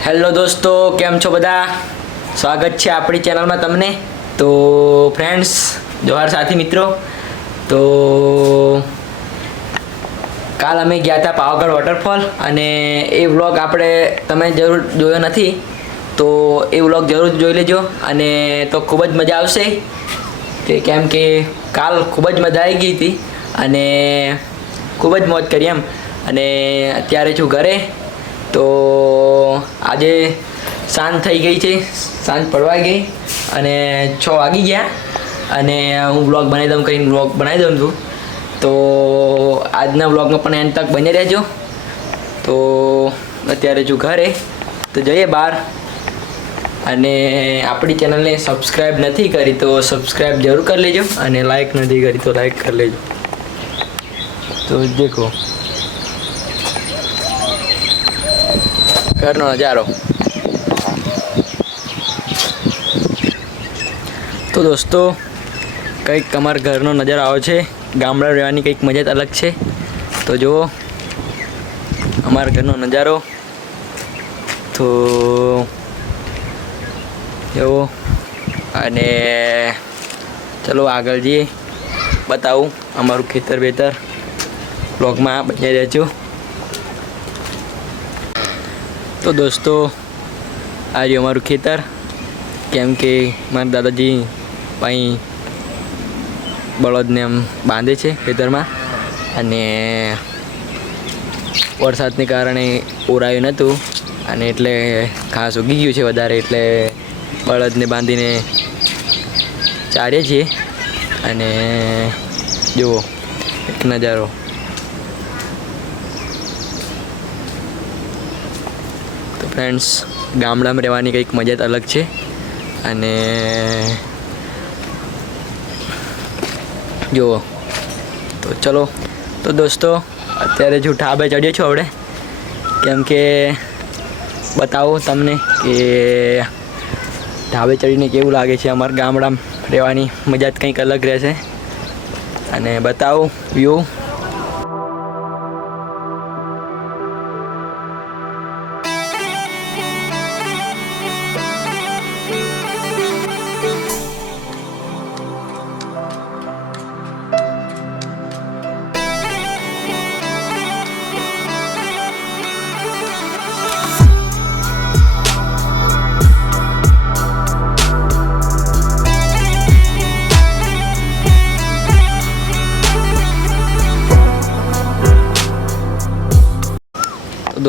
Hello દોસ્તો, કેમ છો બધા? સ્વાગત છે આપણી ચેનલમાં તમને. તો ફ્રેન્ડ્સ, જોહાર સાથી મિત્રો. તો કાલ અમે ગયા હતા પાવાગઢ વોટરફોલ અને એ વ્લોગ આપણે તમે જરૂર જોયો નથી તો એ વ્લોગ જરૂર જોઈ લેજો. અને તો ખૂબ જ મજા આવશે કેમ કે કાલ ખૂબ જ મજા આવી ગઈ હતી અને ખૂબ જ મોજ કરી એમ. અને અત્યારે છું ઘરે. તો આજે સાંજ થઈ ગઈ છે, સાંજ પડવા ગઈ અને 6 વાગી ગયા અને હું વ્લોગ બનાવી દઉં કરીને વ્લોગ બનાવી દઉં છું. તો આજના વ્લોગમાં પણ એન્ડ તક બની રહેજો. તો અત્યારે છું ઘરે, તો જઈએ બહાર. અને આપણી ચેનલને સબસ્ક્રાઈબ નથી કરી તો સબસ્ક્રાઈબ જરૂર કરી લેજો અને લાઈક નથી કરી તો લાઈક કરી લેજો. તો દેખો ઘરનો નજારો. તો દોસ્તો, કંઈક અમારા ઘરનો નજારો આવે છે. ગામડા રહેવાની કંઈક મજા જ અલગ છે. તો જુઓ અમારા ઘરનો નજારો. તો જુઓ અને ચલો આગળ જઈએ, બતાવું અમારું ખેતર બેતર. બ્લોગમાં બની રહેજો. તો દોસ્તો, આજે અમારું ખેતર, કેમ કે મારા દાદાજી અહીં બળદને આમ બાંધે છે ખેતરમાં અને વરસાદને કારણે ઓરાયું નહોતું અને એટલે ઘાસ ઉગી ગયું છે વધારે, એટલે બળદને બાંધીને ચારીએ છીએ. અને જુઓ એક નજારો. તો ફ્રેન્ડ્સ, ગામડામાં રહેવાની કંઈક મજા જ અલગ છે. અને જુઓ તો ચલો. તો દોસ્તો, અત્યારે જો ઢાબે ચડ્યો છું આપણે, કેમ કે બતાવો તમને કે ઢાબે ચડીને કેવું લાગે છે. અમારા ગામડામાં રહેવાની મજા જ કંઈક અલગ રહેશે અને બતાવું વ્યૂ.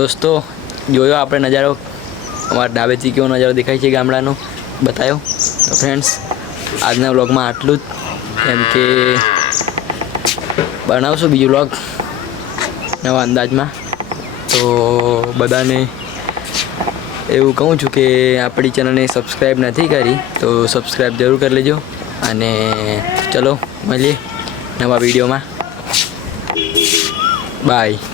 દોસ્તો, જોયો આપણે નજારો, અમારા ડાબેથી કેવો નજારો દેખાય છે ગામડાનો, બતાવ્યો. તો ફ્રેન્ડ્સ, આજના વ્લોગમાં આટલું જ, કેમ કે બનાવશું બીજું વ્લોગ નવા અંદાજમાં. તો બધાને એવું કહું છું કે આપણી ચેનલને સબસ્ક્રાઈબ નથી કરી તો સબસ્ક્રાઈબ જરૂર કરી લેજો. અને ચલો મળીએ નવા વિડીયોમાં. બાય.